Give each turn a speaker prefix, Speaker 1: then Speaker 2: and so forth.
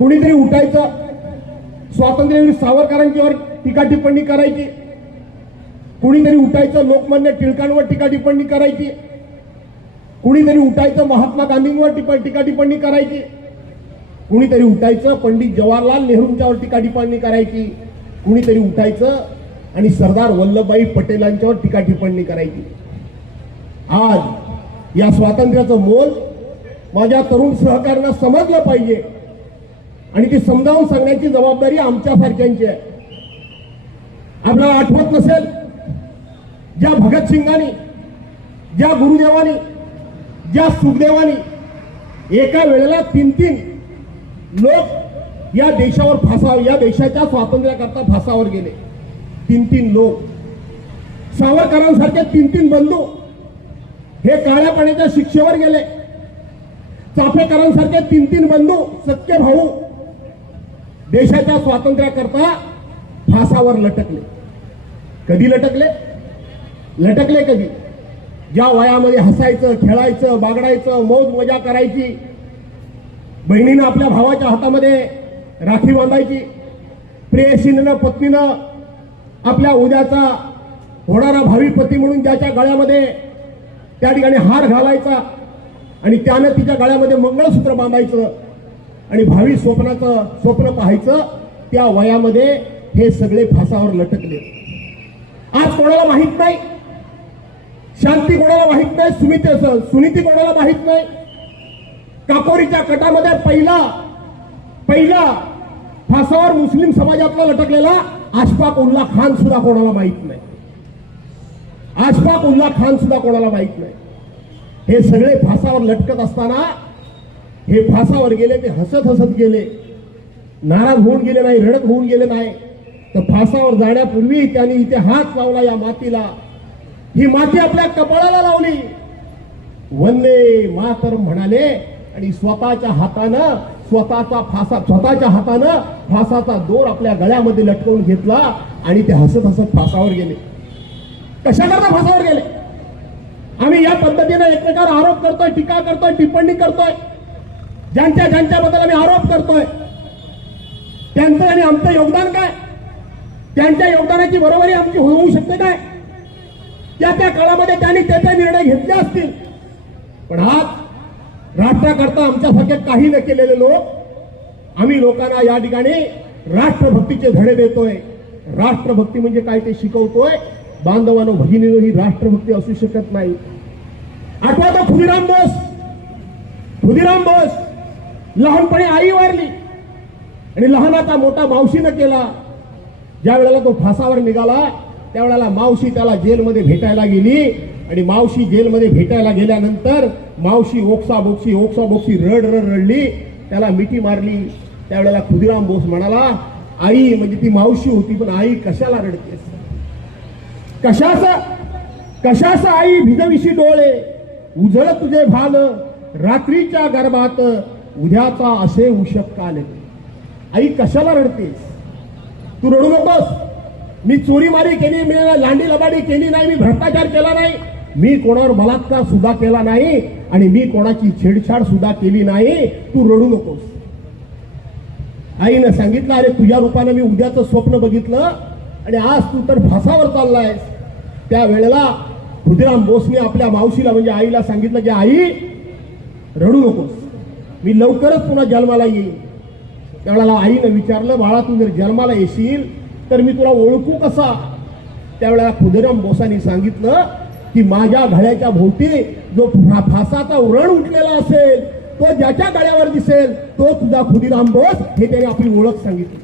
Speaker 1: कुणीतरी उठायचं. स्वातंत्र्यवीर सावरकरांच्यावर टीका टिप्पणी करायची. कुणीतरी उठायचं लोकमान्य टिळकांवर टीका टिप्पणी करायची. कुणीतरी उठायचं महात्मा गांधींवर टीका टिप्पणी करायची. कुणीतरी उठायचं पंडित जवाहरलाल नेहरूंच्यावर टीका टिप्पणी करायची. कुणीतरी उठायचं आणि सरदार वल्लभभाई पटेलांच्यावर टीका टिप्पणी करायची. आज या स्वातंत्र्याचं मोल माझ्या तरुण सहकार्यांना समजलं पाहिजे. आणि ती समजावून सांगण्याची जबाबदारी आमच्यासारख्यांची आहे. आपल्याला आठवत नसेल ज्या भगतसिंगांनी ज्या गुरुदेवानी ज्या सुखदेवानी एका वेळेला तीन तीन लोक या देशावर फासा या देशाच्या स्वातंत्र्याकरता फासावर गेले. तीन तीन लोक. सावरकरांसारखे तीन तीन बंधू हे काळ्या पाण्याच्या शिक्षेवर गेले. चाफेकरांसारखे तीन तीन बंधू सत्य भाऊ देशाच्या स्वातंत्र्याकरता फासावर लटकले. कधी लटकले? लटकले कधी? ज्या वयामध्ये हसायचं खेळायचं बागडायचं मौज मजा करायची बहिणीनं आपल्या भावाच्या हातामध्ये राखी बांधायची प्रेयसीनं पत्नीनं आपल्या उद्याचा होणारा भावी पती म्हणून ज्याच्या गळ्यामध्ये त्या ठिकाणी हार घालायचा आणि त्यानं तिच्या गळ्यामध्ये मंगळसूत्र बांधायचं आणि भावी स्वप्नाचं स्वप्न पाहायचं त्या वयामध्ये हे सगळे फासावर लटकले. आज कोणाला माहीत नाही? शांती कोणाला माहीत नाही? सुमिते सुनीती कोणाला माहीत नाही? कापोरीच्या कटामध्ये पहिला पहिला फासावर मुस्लिम समाजातला लटकलेला आशफाक उल्ला खान सुद्धा कोणाला माहीत नाही. आशफाक उल्ला खान सुद्धा कोणाला माहीत नाही. हे सगळे फासावर लटकत असताना हे फासावर गेले ते हसत हसत गेले. नाराज होऊन गेले नाही रडत होऊन गेले नाही. तर फासावर जाण्यापूर्वी त्यांनी इथे हात लावला या मातीला. ही माती आपल्या कपाळाला लावली. वंदे मातर म्हणाले आणि स्वतःच्या हातानं स्वतःचा फासा स्वतःच्या हातानं फासाचा दोर आपल्या गळ्यामध्ये लटकवून घेतला आणि ते हसत हसत फासावर गेले. कशाकरता फासावर गेले? आम्ही या पद्धतीने एकमेकावर आरोप करतोय टीका करतोय टिप्पणी करतोय. ज्यांच्या ज्यांच्याबद्दल आम्ही आरोप करतोय त्यांचं आणि आमचं योगदान काय? त्यांच्या योगदानाची बरोबरी आमची होऊ शकते काय? त्या त्या काळामध्ये त्यांनी ते ते निर्णय घेतले असतील. पण आज राष्ट्राकरता आमच्यासारखे काही न केलेले लोक. आम्ही लोकांना या ठिकाणी राष्ट्रभक्तीचे धडे देतोय. राष्ट्रभक्ती म्हणजे काय ते शिकवतोय. बांधवानो भगिनीनो ही राष्ट्रभक्ती असू शकत नाही. आठवा तो खुदिराम बोस. खुदिराम बोस. लहानपणी आई वारली. आणि लहानाचा मोठा मावशीनं केला. ज्या वेळेला तो फासावर निघाला त्यावेळेला मावशी त्याला जेलमध्ये भेटायला गेली. आणि मावशी जेलमध्ये भेटायला गेल्यानंतर मावशी ओक्सा बोक्सी ओक्सा बोक्सी रड रड रडली. त्याला मिठी मारली. त्यावेळेला खुदिराम बोस म्हणाला आई म्हणजे ती मावशी होती पण आई कशाला रडतेस? कशास कशास आई? भिजविशी डोळे. उजळ तुझे भाल रात्रीच्या गर्भात उद्याचा असे उशक काल आई कशाला रडतेस? तू रडू नकोस. मी चोरी मारी केली मी लांडी लबाडी केली नाही मी भ्रष्टाचार केला नाही. मी कोणावर बलात्कार सुद्धा केला नाही आणि मी कोणाची छेडछाड सुद्धा केली नाही. तू रडू नकोस. आईनं सांगितलं अरे तुझ्या रूपानं मी उद्याचं स्वप्न बघितलं आणि आज तू तर फासावर चाललायस. त्या वेळेला खुदिराम बोसने आपल्या मावशीला म्हणजे आईला सांगितलं की आई रडू नकोस. मी लवकरच पुन्हा जन्माला येईल त्यावेळेला आईनं विचारलं बाळा तू जर जन्माला येशील तर मी तुला ओळखू कसा? त्यावेळेला खुदिराम बोसांनी सांगितलं की माझ्या घड्याच्या भोवती जो फासाचा उरण उठलेला असेल तो ज्याच्या गळ्यावर दिसेल तो तुझा खुदिराम बोस हे त्याने आपली ओळख सांगितली.